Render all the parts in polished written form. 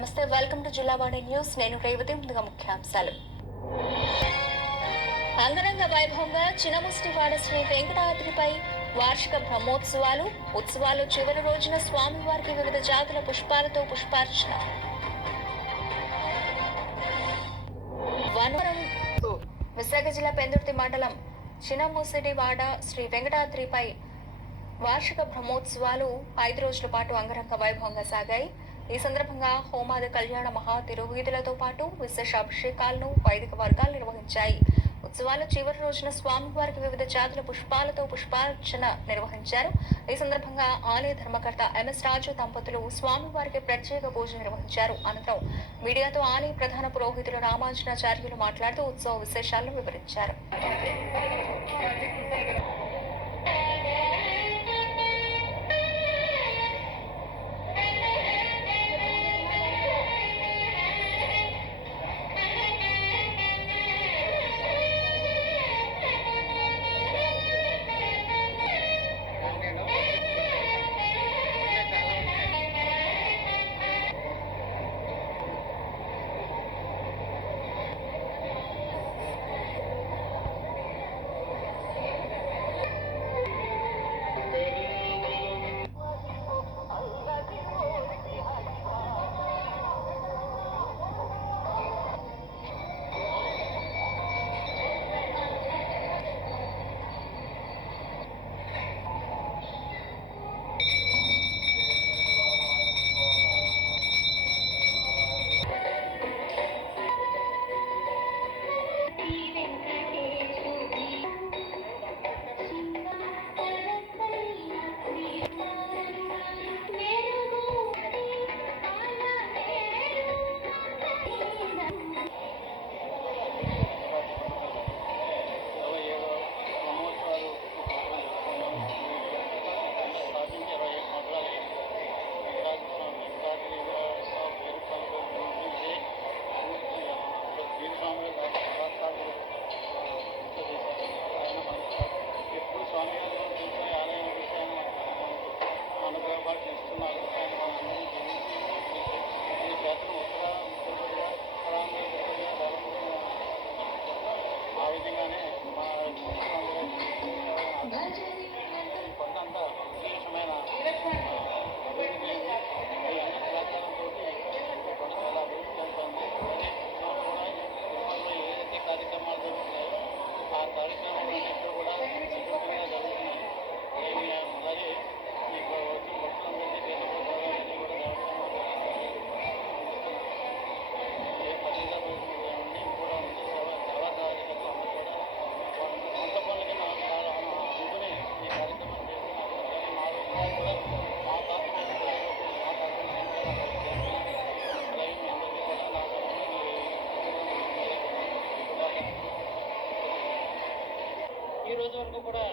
నమస్తే, welcome to Jillavani news. నేను రేవతి. ముందుగా ముఖ్యాంశాలు. అంగరంగ వైభవంగా చినముష్టివాడ శ్రీ వెంకటాద్రిపై వార్షిక బ్రహ్మోత్సవాలు. ఉత్సవాలు చివరి రోజున స్వామివారికి వివిధ జాతుల పుష్పాలతో పుష్పార్చన. విశాఖ జిల్లా పెందుర్తి మండలం చినముసిడివాడ శ్రీ వెంకటాద్రిపై వార్షిక బ్రహ్మోత్సవాలు 5 రోజుల పాటు అంగరంగ వైభవంగా సాగాయి. ఈ సందర్భంగా హోమాది కళ్యాణ మహా తిరువీధులతో పాటు విశేష అభిషేకాలను వైదిక వర్గాలు నిర్వహించాయి. ఉత్సవాల చివరి రోజున స్వామివారికి వివిధ జాతుల పుష్పాలతో పుష్పార్చన నిర్వహించారు. ఈ సందర్భంగా ఆలయ ధర్మకర్త ఎంఎస్ రాజు దంపతులు స్వామివారికి ప్రత్యేక పూజ నిర్వహించారు. అనంతరం మీడియాతో ఆలయ ప్రధాన పురోహితులు రామానుజాచార్యులు మాట్లాడుతూ ఉత్సవ విశేషాలను వివరించారు. ఈ రోజు వరకు కూడా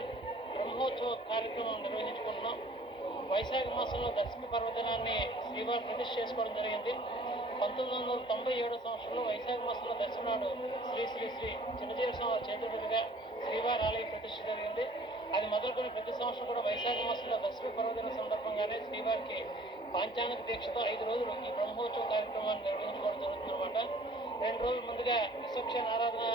బ్రహ్మోత్సవ కార్యక్రమం నిర్వహించుకుంటున్నాం. వైశాఖ మాసంలో దశమి పర్వదినాన్ని శ్రీవారు ప్రతిష్ఠ చేసుకోవడం జరిగింది. 1997 సంవత్సరంలో వైశాఖ మాసంలో దశమి నాడు శ్రీ శ్రీ శ్రీ చిన్నజీవ స్వామి చేతుడుగా శ్రీవారి ఆలయ ప్రతిష్ఠ జరిగింది. అది మొదలుకొని ప్రతి సంవత్సరం కూడా వైశాఖ మాసంలో దశమి పర్వదిన సందర్భంగానే శ్రీవారికి పాంచాంగ దీక్షతో 5 రోజులు ఈ బ్రహ్మోత్సవ కార్యక్రమాన్ని నిర్వహించుకోవడం జరుగుతుందన్నమాట. 2 రోజుల ముందుగా విశ్వక్షణ ఆరాధన,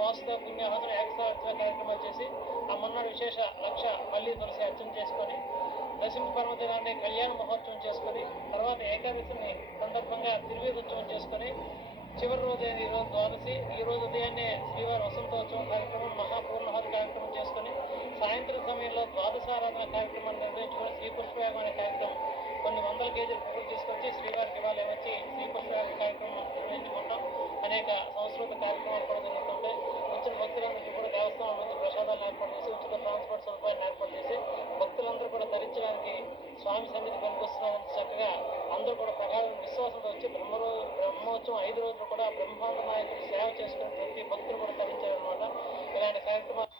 వాసుద పుణ్యాహోదన, ఏకసార్చన కార్యక్రమాలు చేసి ఆ మొన్నటి విశేష లక్ష మళ్ళీ తులసి అర్చన చేసుకొని దశమి పర్వదినాన్ని కళ్యాణ మహోత్సవం చేసుకొని తర్వాత ఏకాదశిని సందర్భంగా తిరువీధోత్సవం చేసుకొని చివరి రోజు ఈరోజు ద్వాదశి. ఈ రోజు ఉదయాన్నే శ్రీవారి వసంతోత్సవం కార్యక్రమం, మహాపూర్ణహోద కార్యక్రమం చేసుకొని సాయంత్రం సమయంలో ద్వాదశారాధన కార్యక్రమాన్ని నిర్వహించుకొని శ్రీపుష్పయాగం అనే కార్యక్రమం కొన్ని వందల కేజీల పువ్వులు తీసుకొచ్చి శ్రీవారికి ఇవాళ వచ్చి శ్రీపుష్పయాగం కార్యక్రమం నిర్వహించుకుంటాం. అనేక సంస్కృత కార్యక్రమాలు కూడా జరుగుతుంటాయి. వచ్చిన భక్తులందరికీ కూడా దేవస్థానం నుంచి ప్రసాదాలను ఏర్పాటు చేసి ఉచిత ట్రాన్స్పోర్ట్ సదుపాయాన్ని ఏర్పాటు చేసి భక్తులందరూ కూడా ధరించడానికి స్వామి సన్నిధి పనికొస్తున్నామని చక్కగా అందరూ కూడా ప్రగాఢ విశ్వాసంతో వచ్చి బ్రహ్మోత్సవం 5 రోజులు కూడా బ్రహ్మాండ నాయకుడు సేవ చేసుకుని ప్రతి భక్తులు కూడా ధరించారనమాట. ఇలాంటి కార్యక్రమాలు